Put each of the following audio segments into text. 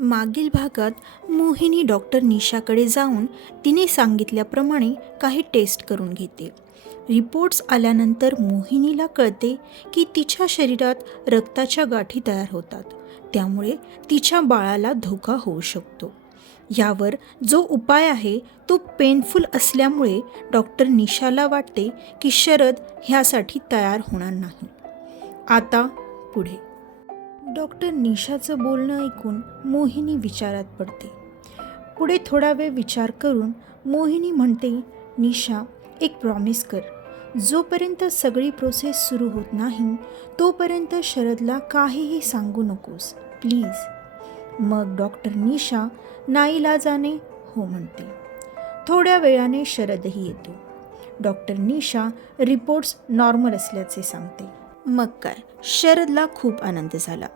मागील भागात मोहिनी डॉक्टर निशाकडे जाऊन तिने सांगितल्याप्रमाणे काही टेस्ट करून घेते. रिपोर्ट्स आल्यानंतर मोहिनीला कळते की तिच्या शरीरात रक्ताच्या गाठी तयार होतात, त्यामुळे तिच्या बाळाला धोका होऊ शकतो. यावर जो उपाय आहे तो पेनफुल असल्यामुळे डॉक्टर निशाला वाटते की शरद ह्यासाठी तयार होणार नाही. आता पुढे डॉक्टर निशाचं बोलणं ऐकून मोहिनी विचारात पडते. पुढे थोडा वेळ विचार करून मोहिनी म्हणते, निशा, एक प्रॉमिस कर, जोपर्यंत सगळी प्रोसेस सुरू होत नाही तोपर्यंत शरदला काहीही सांगू नकोस, प्लीज. मग डॉक्टर निशा नाईलाजाने हो म्हणते. थोड्या वेळाने शरदही येतो. डॉक्टर निशा रिपोर्ट्स नॉर्मल असल्याचे सांगते. मग काय, शरदला खूप आनंद झाला.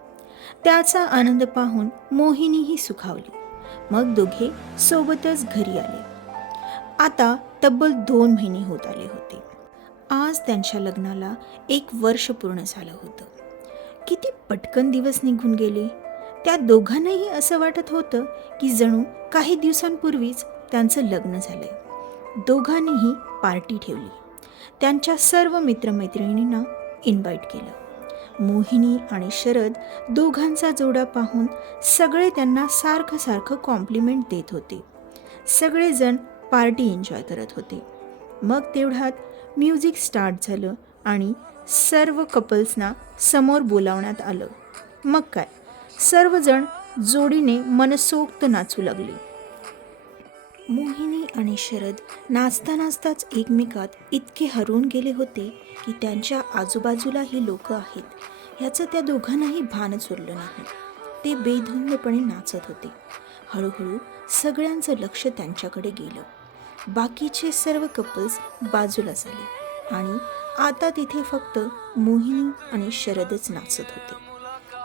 त्याचा आनंद पाहून मोहिनीही सुखावली. मग दोघे सोबतच घरी आले. आता तब्बल 2 महिने होत आले होते. आज त्यांच्या लग्नाला 1 वर्ष पूर्ण झालं होतं. किती पटकन दिवस निघून गेले. त्या दोघांनाही असं वाटत होतं की जणू काही दिवसांपूर्वीच त्यांचं लग्न झालंय. दोघांनीही पार्टी ठेवली. त्यांच्या सर्व मित्रमैत्रिणींना इन्व्हाइट केलं. मोहिनी आणि शरद दोघांचा जोडा पाहून सगळे त्यांना सारखं कॉम्प्लिमेंट देत होते. सगळेजण पार्टी एन्जॉय करत होते. मग तेवढ्यात म्युझिक स्टार्ट झालं आणि सर्व कपल्सना समोर बोलावण्यात आलं. मग काय, सर्वजण जोडीने मनसोक्त नाचू लागले. मोहिनी आणि शरद नाचताच एकमेकात इतके हरवून गेले होते की त्यांच्या आजूबाजूलाही लोक आहेत ह्याचं त्या दोघांनाही भानच उरलं नाही. ते बेधुंदपणे नाचत होते. हळूहळू सगळ्यांचं लक्ष त्यांच्याकडे गेलं. बाकीचे सर्व कपल्स बाजूला झाले आणि आता तिथे फक्त मोहिनी आणि शरदच नाचत होते.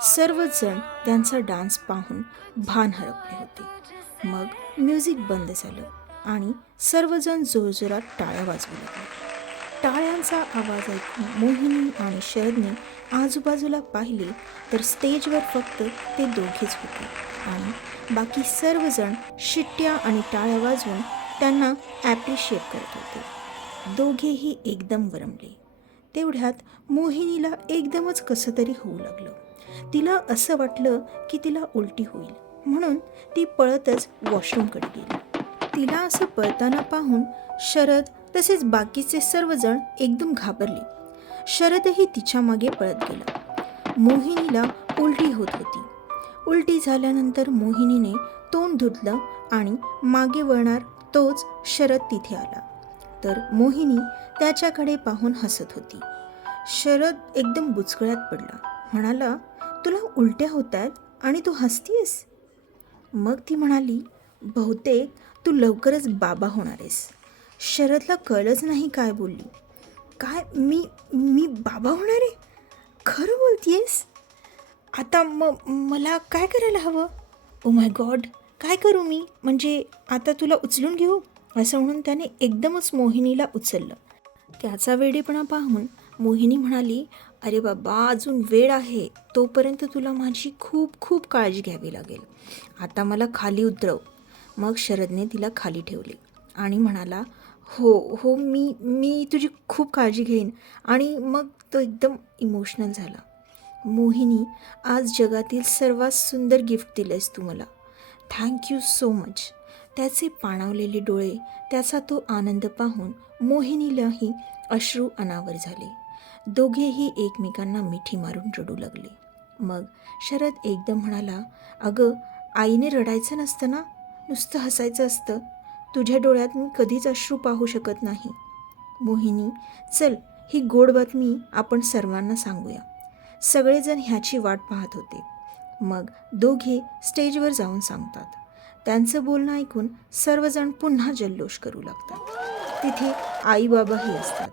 सर्वजण त्यांचा डान्स पाहून भान हरपले होते. मग म्युझिक बंद झालं आणि सर्वजण जोरजोरात टाळ्या वाजवू लागले. टाळ्यांचा आवाज ऐकून मोहिनी आणि शरदने आजूबाजूला पाहिले तर स्टेजवर फक्त ते दोघेच होते आणि बाकी सर्वजण शिट्ट्या आणि टाळ्या वाजवून त्यांना ॲप्रिशिएट करत होते. दोघेही एकदम वरमले. तेवढ्यात मोहिनीला एकदमच कसं तरी होऊ लागलं. तिला असं वाटलं की तिला उलटी होईल, म्हणून ती पळतच वॉशरूमकडे गेली. तिला असं पळताना पाहून शरद तसेच बाकीचे सर्वजण एकदम घाबरले. शरदही तिच्या मागे पळत गेला. मोहिनीला उलटी होत होती. उलटी झाल्यानंतर मोहिनीने तोंड धुतलं आणि मागे वळणार तोच शरद तिथे आला. तर मोहिनी त्याच्याकडे पाहून हसत होती. शरद एकदम बुचकळ्यात पडला. म्हणाला, तुला उलट्या होत आहेत आणि तू हसतीयस? मग ती म्हणाली, बहुतेक तू लवकरच बाबा होणार आहेस. शरदला कळलंच नाही काय बोलली. काय, मी बाबा होणार आहे? खरं बोलतीयस? आता मला काय करायला हवं? ओ माय गॉड, काय करू मी? म्हणजे आता तुला उचलून घेऊ? असं म्हणून त्याने एकदमच मोहिनीला उचललं. त्याचा वेडेपणा पाहून मोहिनी म्हणाली, अरे बाबा, अजून वेळ आहे, तोपर्यंत तुला माझी खूप काळजी घ्यावी लागेल. आता मला खाली उतरव. मग शरदने तिला खाली ठेवले आणि म्हणाला, हो मी तुझी खूप काळजी घेईन. आणि मग तो एकदम इमोशनल झाला. मोहिनी, आज जगातील सर्वात सुंदर गिफ्ट दिलंयस तू मला. Thank you so much. त्याचे पाणावलेले डोळे, त्याचा तो आनंद पाहून मोहिनीलाही अश्रू अनावर झाले. दोघेही एकमेकांना मिठी मारून रडू लागले. मग शरद एकदम म्हणाला, अगं, आईने रडायचं नसतं ना, नुसतं हसायचं असतं. तुझ्या डोळ्यात मी कधीच अश्रू पाहू शकत नाही. मोहिनी, चल, ही गोड बातमी आपण सर्वांना सांगूया. सगळेजण ह्याची वाट पाहत होते. मग दोघे स्टेजवर जाऊन सांगतात. त्यांचं बोलणं ऐकून सर्वजण पुन्हा जल्लोष करू लागतात. तिथे आई बाबाही असतात.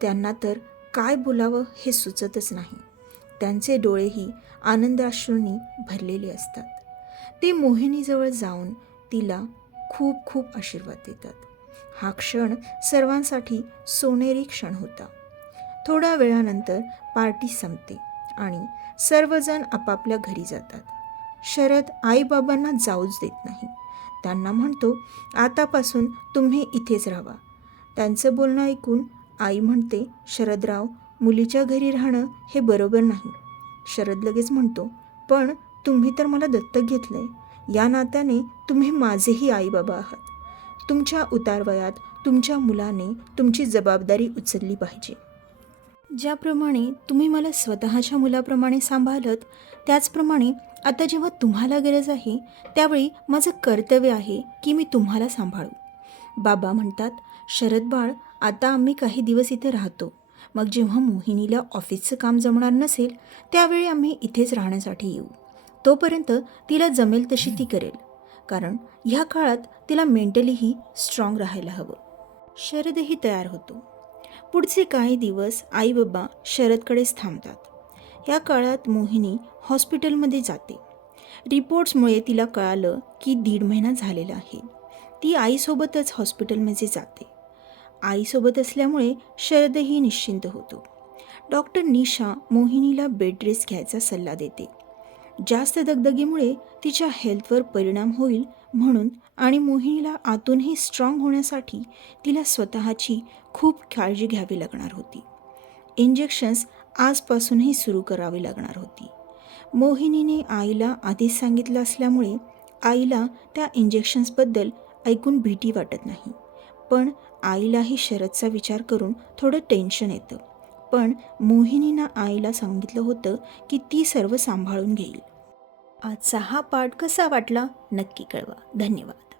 त्यांना तर काय बोलावं हे सुचतच नाही. त्यांचे डोळेही आनंदाश्रूंनी भरलेले असतात. ते मोहिनीजवळ जाऊन तिला खूप आशीर्वाद देतात. हा क्षण सर्वांसाठी सोनेरी क्षण होता. थोड्या वेळानंतर पार्टी संपते आणि सर्वजण आपापल्या घरी जातात. शरद आईबाबांना जाऊच देत नाही. त्यांना म्हणतो, आतापासून तुम्ही इथेच राहा. त्यांचं बोलणं ऐकून आई म्हणते, शरदराव, मुलीच्या घरी राहणं हे बरोबर नाही. शरद लगेच म्हणतो, पण तुम्ही तर मला दत्तक घेतलंय. या नात्याने तुम्ही माझेही आईबाबा आहात. तुमच्या उतारवयात तुमच्या मुलाने तुमची जबाबदारी उचलली पाहिजे. ज्याप्रमाणे तुम्ही मला स्वतःच्या मुलाप्रमाणे सांभाळत, त्याचप्रमाणे आता जेव्हा तुम्हाला गरज आहे त्यावेळी माझं कर्तव्य आहे की मी तुम्हाला सांभाळू. बाबा म्हणतात, शरद बाळ, आता आम्ही काही दिवस इथे राहतो. मग जेव्हा मोहिनीला ऑफिसचं काम जमणार नसेल त्यावेळी आम्ही इथेच राहण्यासाठी येऊ. तोपर्यंत तिला जमेल तशी ती करेल, कारण ह्या काळात तिला मेंटलीही स्ट्रॉंग राहायला हवं. शरदही तयार होतो. पुढचे काही दिवस आई बाबा शरदकडेच थांबतात. या काळात मोहिनी हॉस्पिटलमध्ये जाते. रिपोर्ट्समुळे तिला कळालं की 1.5 महिना झालेला आहे. ती आईसोबतच हॉस्पिटलमध्ये जाते. आईसोबत असल्यामुळे शरदही निश्चिंत होतो. डॉक्टर निशा मोहिनीला बेड रेस्ट घ्यायचा सल्ला देते. जास्त दगदगीमुळे तिच्या हेल्थवर परिणाम होईल म्हणून, आणि मोहिनीला आतूनही स्ट्रॉंग होण्यासाठी तिला स्वतःची खूप काळजी घ्यावी लागणार होती. इंजेक्शन्स आजपासूनही सुरू करावी लागणार होती. मोहिनीने आईला आधीच सांगितलं असल्यामुळे आईला त्या इंजेक्शन्सबद्दल ऐकून भीती वाटत नाही. पण आईलाही शरदचा विचार करून थोडं टेन्शन येतं. पण मोहिनीनं आईला सांगितलं होतं की ती सर्व सांभाळून घेईल. आजचा हा पाठ कसा वाटला नक्की कळवा. धन्यवाद.